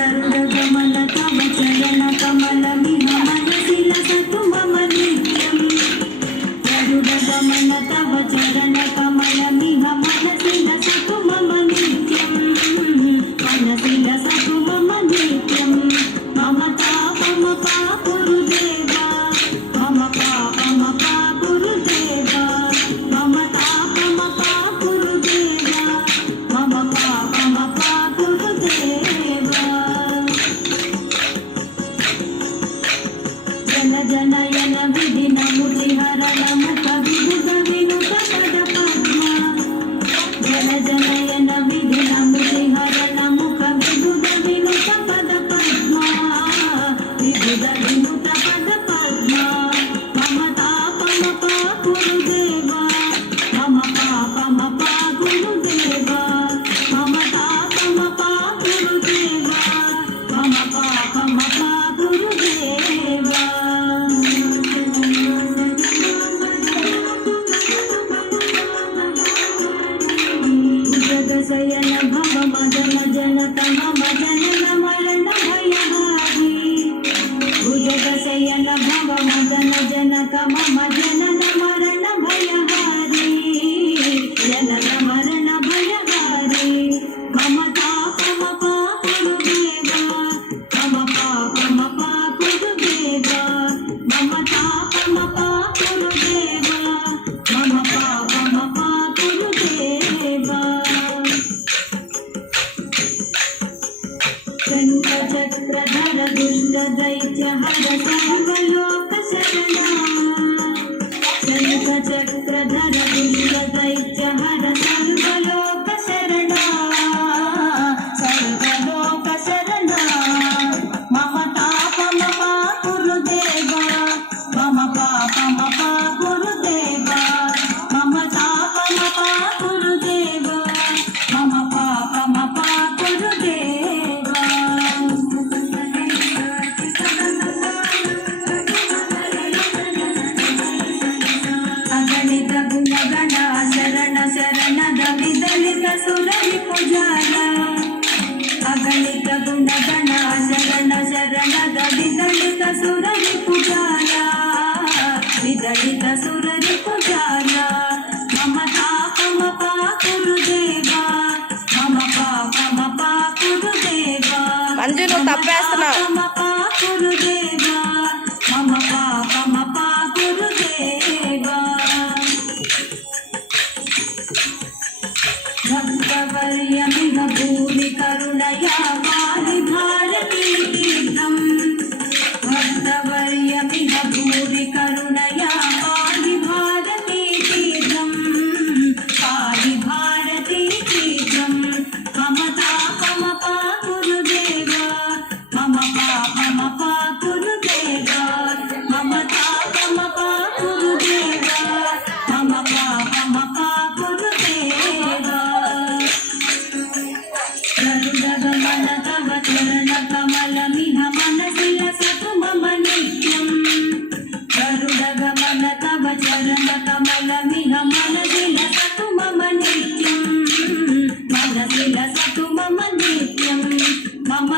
गरुडगमन तव चरण कमलमिह मनसि लसतु मम नित्यं गरुडगमन तव चरण कमलमिह मनसि लसतु मम नित्यं मनसि लसतु मम नित्यं मम पापम पापुरुदेवा मम पापम पापुरुदेवा मम पापम पापुरुदेवा मम पापम पापुरुदेवा जन जनयन विधिन मुचिहरण मुख विबुध विनुत पद पद्मा जन जनयन विधिन मुचिहरण मुख विबुध विनुत पद पद्मा विबुध विनुत पद पद्मा मम तापम पापुरुदेवा मम पापम पापुरुदेवा मम तापम पापुरुदेवा मम पापम पापुरुदेवा जगशयन भव मदन जनक मम जनन मरण भयहारी भुजगशयन भव मदन जनक मम जनन मरण भयहारी जनन मरण भयहारी मम तापम पापुरुदेवा मम पापम पापुरुदेवा मम तापम पापुरुदेवा मम पापम पापुरुदेवा शङ्खचक्रधर दुष्ट दैत्य हर सर्वलोक शरणा शङ्खचक्रधर दुष्ट दैत्य हर सर्वलोक शरणा सर्वलोक शरणा मम तापम पापुरुदेवा मम पापम पापुरुदेवा मम तापम पापुरुदेवा मम पापम पापुरुदेवा अगणित गुणगण शरण शरणद विदलित सुररि पुजाल अगणित गुणगण शरण शरणद विदलित सुररि पुजाल विदलित सुररि पुजाल मम तापम पापुरुदेवा मम पापम पापुरुदेवा మంజు నువ్వు తప్పేస్తున్నావు. मम पापुरुदेवा मम पापम पापुरुदेवा भक्तवर्यमिह भूमि करुणया पाहि भारती तीर्थं भक्तवर्यमिह भूमि करुणया पाहि भारती तीर्थं पाहि भारती तीर्थं मम तापम पापुरुदेवा मम पापम पापुरुदेवा मम तापम पापुरुदेवा मम पापम पापुरुदेवा गरुडगमन तव चरण कमलमिह मनसि लसतु मम नित्यं गरुडगमन तव चरण कमलमिह मनसि लसतु मम नित्यं मनसि लसतु मम नित्यं मम